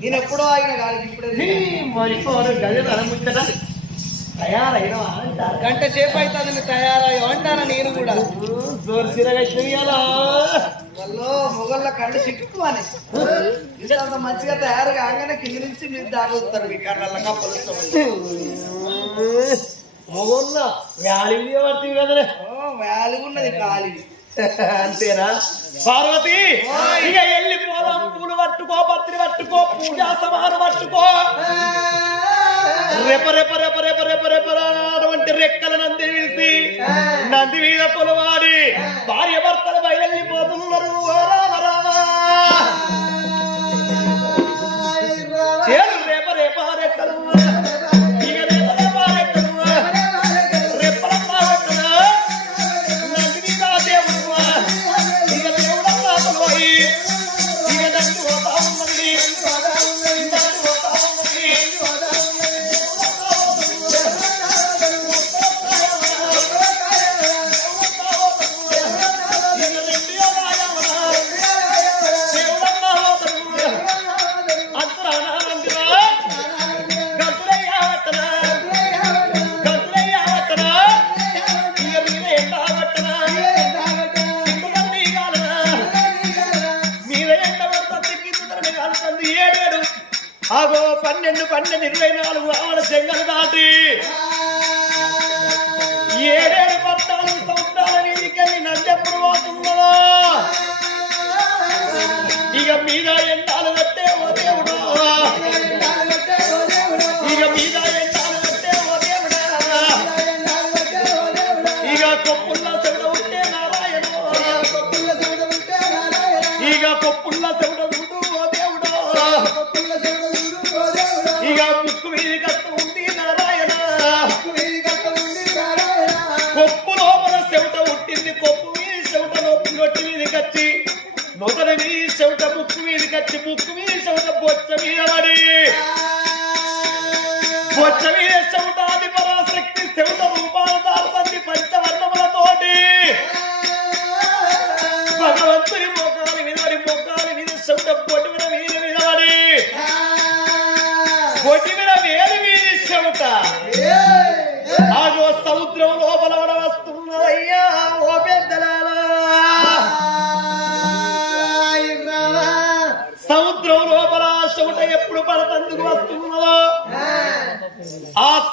నేను ఎప్పుడో ఆగిన గాలికి ఇప్పుడే మరి పోరు గది ముచ్చట. తయారైన అంటారు. గంట సేపు అవుతుంది తయారయ్యో అంటాను నేను కూడా. జోరు సిరగా చెయ్యాలా? వాళ్ళు మొగళ్ళ కళ్ళు అని ఇంత మంచిగా తయారు కాగానే కింది నుంచి మీరు దాగుతారు మీ కళ్ళ కప్పలు మొగోళ్ళ వ్యాలి పడుతుంది కదలే. వ్యాలుగా ఉన్నది అంతేనా? పార్వతి ఇక వెళ్ళి పోదాం పూలు పట్టుకో పత్రి పట్టుకో పూజా సమాన పట్టుకో. రెప రెప రెప రెప రెప రెప వంటి రెక్కల నంది వేసి నంది మీద కొలవాడి భార్య భర్తలు బయలుపోతున్నారు ఆగో పన్నెండు పన్నెండు ఇరవై నాలుగు ఆవిడ జంగలు దాటి. ఏడేడు పద్నాలుగు సంవత్సరాల వీధికెళ్ళి నన్నెప్పుడు పోతున్నదో ఇక మీద ఎండాలు కట్టే ఓ దేవుడు? ఇక ముక్కు మీద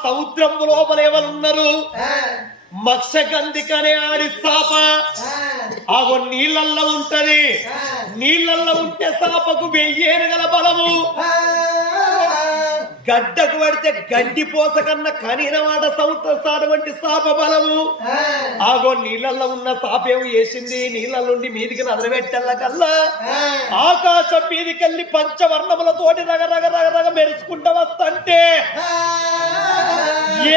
సముద్రం లోపల ఎవరున్నారు? మత్స్యగంధికనే ఆడి సాప. ఆగో నీళ్ళల్లో ఉంటది. నీళ్ళల్లో ఉంటే సాపకు వెయ్యేను గల బలము గడ్డకు పడితే గడ్డి పోస కన్నా కనినవాడ వంటి సాప బలము. ఆగో నీళ్ళల్లో ఉన్న సాపేం వేసింది నీళ్ళ నుండి మీదికి నదరబెట్టల్ల కల్లా. ఆకాశం మీదికెళ్ళి పంచవర్ణములతోటి రగ రగ రగ రగ మెరుచుకుంటూ వస్తంటే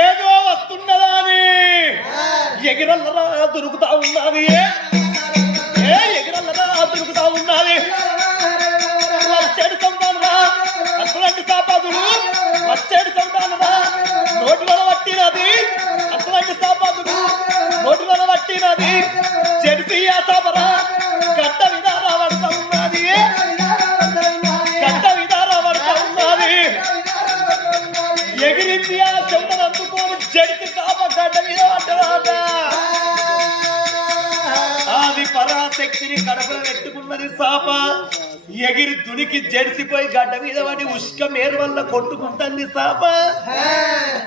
ఏదో వస్తున్నదా అని ఎగిరల్లరా దొరుకుతా ఉన్నది. సాపాదుడు వచ్చేడు నోటి నోటిలో పట్టినది అటువంటి సాపాదుడు నోటి నోటిలో పట్టినది చెడిపి ఆ సాపరా. గడ్డ విధాన పడుతున్నది గడ్డ విధాన పడుతున్నది ఎగిరింది ఆ చెవులను అందుకొని చెడికి సాప గడ్డ మీద పడ్డదాట. అది పరాశక్తిని కడపలో పెట్టుకున్నది సాప. ఎగిరి దునికి జడిసిపోయి గడ్డ మీద పడి ఉష్క మేరు వల్ల కొట్టుకుంటుంది సాప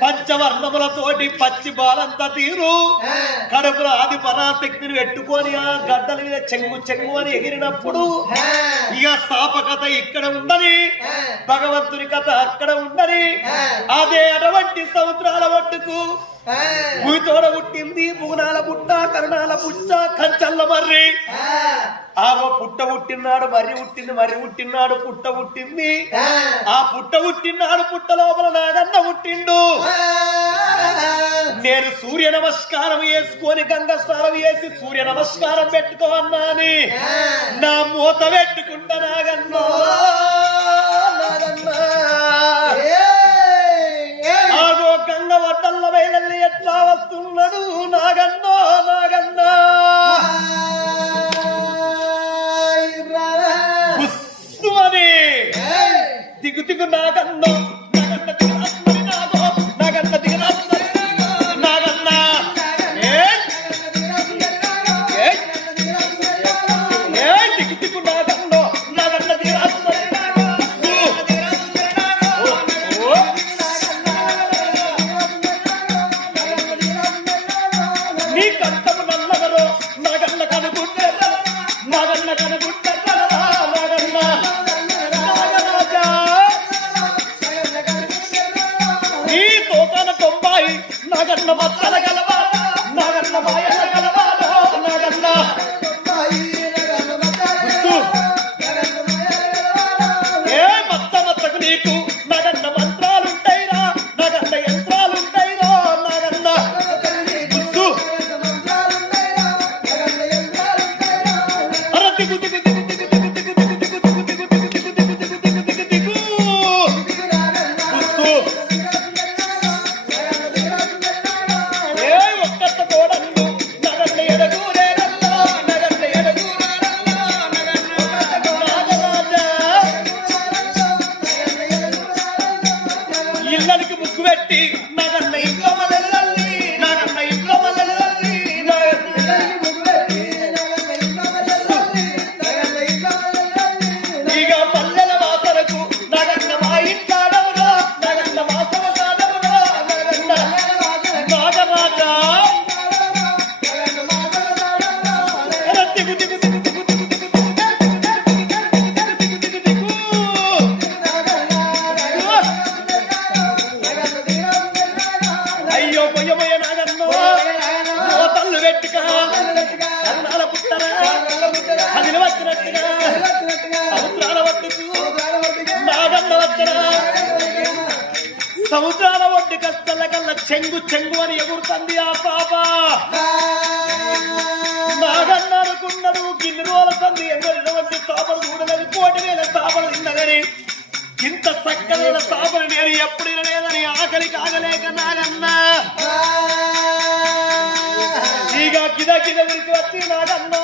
పంచవర్ణములతోటి పచ్చి బాలంతా తీరు. కడుపులో ఆది పరాశక్తిని పెట్టుకొని ఆ గడ్డల మీద చెంగు చెంగు అని ఎగిరినప్పుడు ఇక సాప కథ ఇక్కడ ఉండని భగవంతుని కథ అక్కడ ఉండని అదే అటువంటి సముద్రాల ఒడ్డుకు భూతోడ పుట్టింది మూనాల పుట్ట కరుణాల పుట్ట కంచల్ల మర్రి. ఆగో పుట్ట పుట్టినాడు మర్రి పుట్టింది మర్రి పుట్టినాడు పుట్ట పుట్టింది. ఆ పుట్ట పుట్టినాడు పుట్ట లోపల నాగన్న పుట్టిండు. నేను సూర్య నమస్కారం వేసుకొని గంగ స్నానం వేసి సూర్య నమస్కారం పెట్టుకో అన్నాని. నా మూత పెట్టుకుంటా నాగన్నా. 个那个侬。సముద్రాల ఒడ్డు కష్టల కల్లా చెంగు చెంగు అని ఎగురుతుంది ఆ పాప. నాగన్న అనుకున్నాడు గిన్నె రోజుల సంది ఎన్నటువంటి చేపలు చూడలేదు కోటి వేల చేపలు తిన్నదని. ఇంత చక్కనైన చేపలు నేను ఎప్పుడు లేదని ఆకలికి ఆగలేక నాగన్న. ఇక కిద కిద ఉరికి వచ్చి నాగన్నో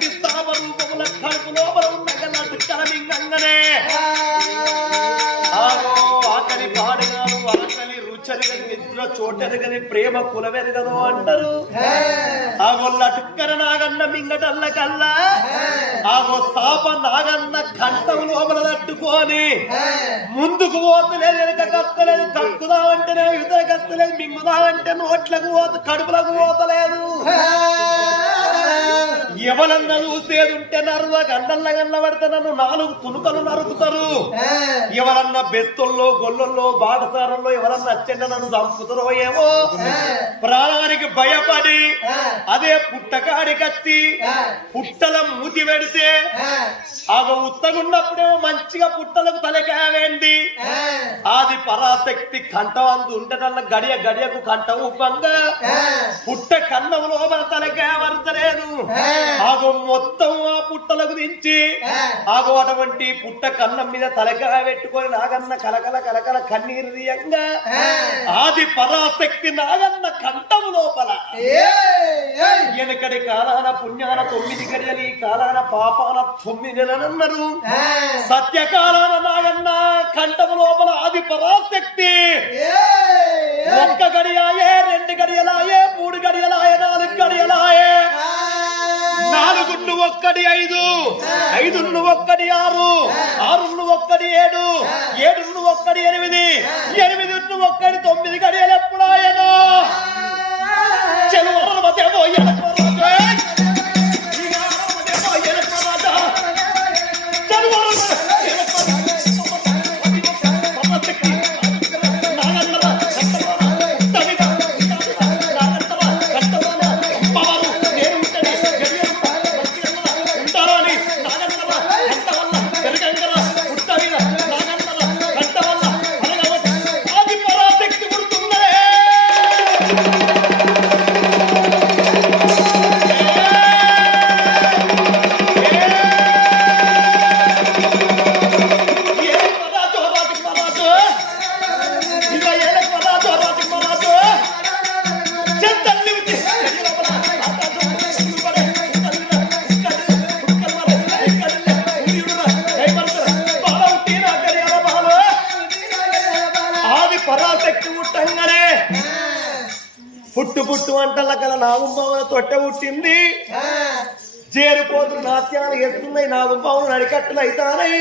చోటెరగని ప్రేమ కులవెరగదు అంటారు. ఆగో లటుక్కన నాగన్న మింగటల్ల కల్లా. ఆగో సాప నాగన్న కంఠం లోపల తట్టుకొని. ముందుకు పోతలేదు వెనక కస్తలేదు కక్కుదామంటేనే ఇతర కస్తలేదు మింగుదామంటే నోట్లకు పోత కడుపులకు పోతలేదు. ఎవరన్నా చూసేది ఉంటే నరువ గండల్ల గన్న పడితే నన్ను నాలుగు తునుకలు నరుకుతారు. ఎవరన్నా బెస్తుల్లో గొల్లల్లో బాటసారంలో ఎవరన్నా అచ్చండి నన్ను చంపుతారో ఏమో? ప్రాణానికి భయపడి అదే పుట్టకాడి కత్తి పుట్టల మూతి పెడితే ఆగ ఉత్తగున్నప్పుడేమో మంచిగా పుట్టలకు తలకాయ వేంది ఆది పరాశక్తి కంఠవంతు ఉండటల్ల గడియ గడియకు కంఠ ఉప్పంగా పుట్ట కన్నం లోపల తలకాయ వరతలేదు ఆగో మొత్తం ఆ పుట్టలకు దించి ఆగో అటువంటి పుట్ట కన్నం మీద తలకాయ పెట్టుకొని నాగన్న కలకల కలకల కన్నీరు తీయంగా ఆది పరాశక్తి నాగన్న కంఠం లోపల. వెనకడి కాలాన పుణ్యాన తొమ్మిది గడియలు ఈ కాలాన పాపాన తొమ్మిది నెలలన్నారు. సత్యకాలాన నాగన్న కంఠం లోపల ఆది పరాశక్తి. ఒక్క గడియాయే రెండు గడియలాయే ఒక్కటి ఐదు. ఐదును ఒక్కటి ఆరు. ఆరును ఒక్కటి ఏడు. ఏడును ఒక్కటి ఎనిమిది. ఎనిమిది ఒక్కటి తొమ్మిది గడియలే అంటల కల నాగుంబావుల తొట్టె పుట్టింది చేరుకోతులు నాట్యాలు వేస్తున్నాయి నాగుంబావులు నడికట్టులు అవుతానై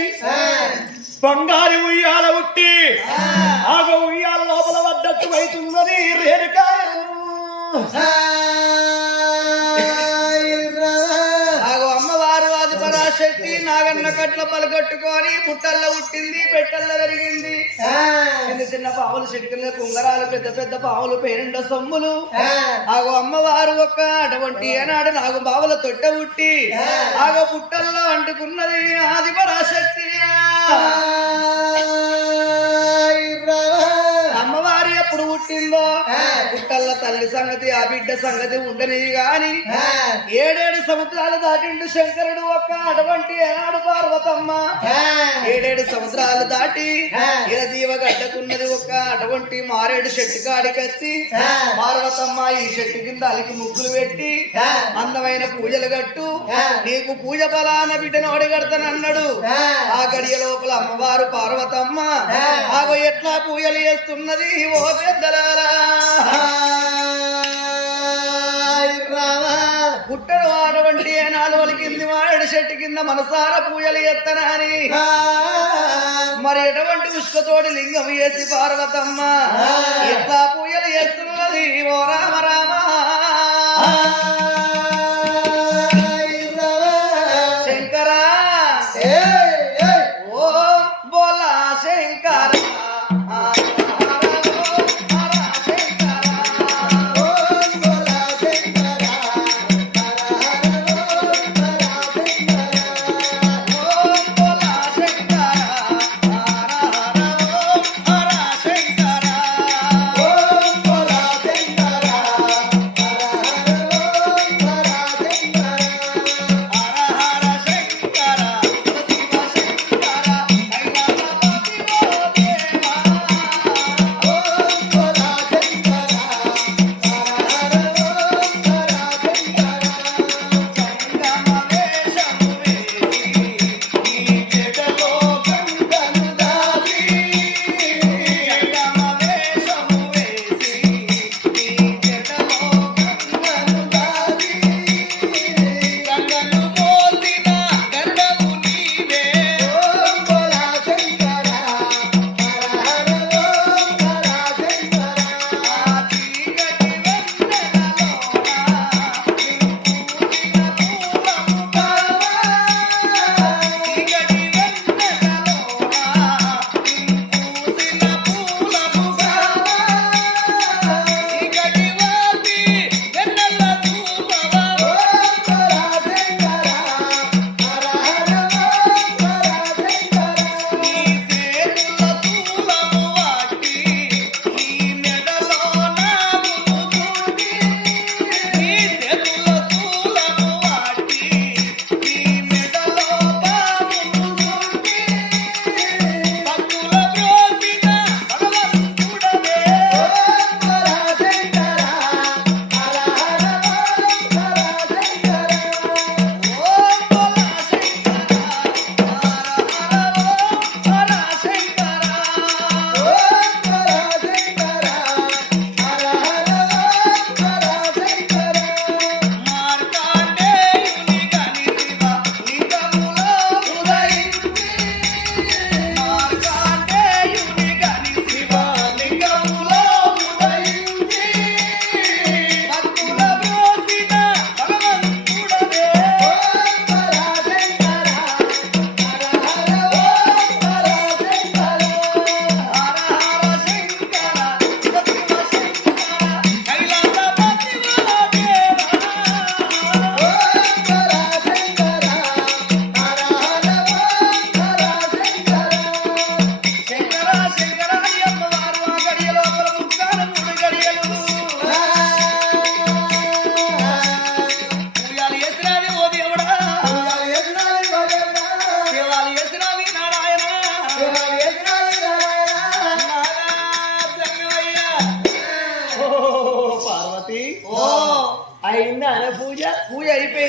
బంగారు ఉయ్యాల ఉట్టి ఆగ ఉయ్యాల లోపల వద్దట్టు అవుతున్నది రేణుకాయలు పరాశక్తి నాగన్న కట్ల పలగొట్టుకొని పుట్టల్లో పుట్టింది పెట్టల్లో పెరిగింది. చిన్న చిన్న పావులు చిటికల కుంగరాలు పెద్ద పెద్ద పావులు పేరుండ సొమ్ములు. ఆగో అమ్మవారు ఒక్క అటువంటి ఏనాడు నాగు బావుల తొట్ట పుట్టి ఆగో పుట్టల్లో అంటుకున్నది ఆది పుట్టల్ల తల్లి సంగతి ఆ బిడ్డ సంగతి ఉండని గాని ఏడేడు సముద్రాలు దాటిండు శంకరుడు ఒక్క అటువంటి ఏనాడు పార్వతమ్మ. ఏడేడు సముద్రాలు దాటి ఇలా దీవ గడ్డకున్నది ఒక్క అటువంటి మారేడు చెట్టు కాడికత్తి పార్వతమ్మ ఈ చెట్టు కింద అలికి ముగ్గులు పెట్టి అందమైన పూజలు కట్టు నీకు పూజ బలాన బిడ్డను ఒడగడతానన్నాడు. ఆ. గడియ లోపల అమ్మవారు పార్వతమ్మ. ఆగో ఎట్లా పూజలు చేస్తున్నది ఓ పెద్దలారా? పుట్టను వాడవంటి ఏనాడు వలికింది మారేడు చెట్టు కింద మనసార పూజలు ఎత్తనాని మరి ఎటువంటి ఉష్కతోడి లింగం వేసి పార్వతమ్మ ఎట్లా పూజలు ఎత్తున్నది? ఓ రామ రామ.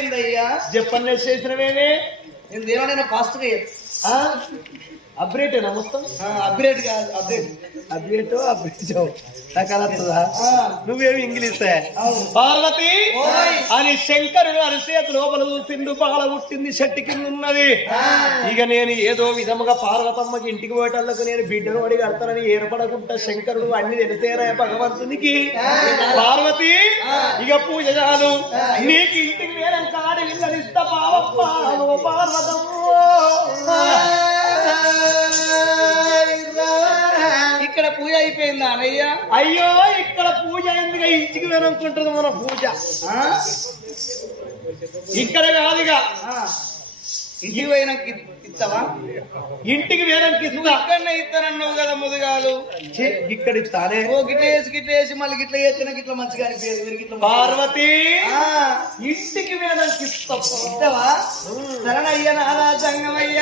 అయిపోయిందయ్యా చెప్పండి చేసినవేమే నేను దేవనైనా ఫాస్ట్గా చేస్తా. ఆ? అప్డేటేనా మొత్తం? అప్గ్రేడ్ కాదు అప్డేట్ అప్డేట్ అప్డేట్ నాకు అలా వస్తుందా? నువ్వేమి ఇంగ్లీషే. పార్వతి. అని శంకరుడు అరిసేత లోపల చూసిండు బాల పుట్టింది చెట్టు కింద ఉన్నది. ఇక నేను ఏదో విధముగా పార్వతమ్మకి ఇంటికి పోయేటల్లకు నేను బిడ్డను అడిగి కడతానని ఏర్పడకుండా శంకరుడు అన్ని తెలిసేరా భగవంతునికి. పార్వతి ఇక పూజ చాలు. నీకు ఇంటికి వేరే కాడి విల్లనిస్తా పావప్ప పార్వతమ్మ. ఇక్కడ పూజ అయిపోయిందా అనయ్య అయ్యో ఇక్కడ పూజ అయిందిగా ఇంటికి వెనుకుంటుంది మన పూజ ఇక్కడ కాదుగా ఇంటికి పోయినాక ఇస్తావా? ఇంటికి ఇస్తా. ఇక్కడనే ఇస్తానన్నావు కదా ముదుగాలు. ఇక్కడ ఇస్తానే ఓ గిట్లేసి గిట్లేసి మళ్ళీ గిట్ల చేసిన గిట్ల మంచిగా అనిపించదు పార్వతి! ఇంటికి ఇస్తా ఇస్తావా? శరణయ్య నాదా సంగమయ్య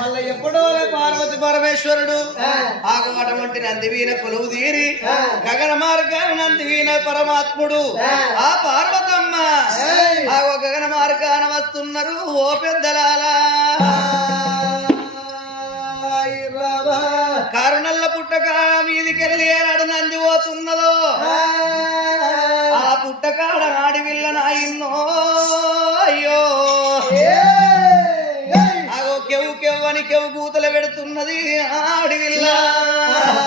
మళ్ళీ ఎప్పుడో పార్వతి పరమేశ్వరుడు ఆగమటువంటి నందివీన కొలువు తీరి గగన మార్గాన నందివీన పరమాత్ముడు. ఆ. పార్వతమ్మ ఆ గగన మార్గాన వస్తున్నారు ఓ పెద్దలాలా కారుణల్ల పుట్టక మీదికెళ్ళి ఏనాడు నంది పోతున్నదో? ఆ పుట్టకాడ నాడి విల్ల నాయన్నో అయ్యో. అగో కెవ్వు కెవ్వు అని కెవ్వు కూతలు పెడుతున్నది ఆడివిల్ల ఆడివిల్ల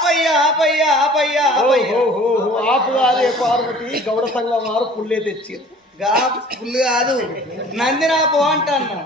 ఆపయ్యా ఆపయ్యా ఆపయ్యా ఆపయ్యా. పార్వతి గౌడ సంఘం వారు పుల్లే తెచ్చి పుల్లు కాదు. నందినా పో అంటాను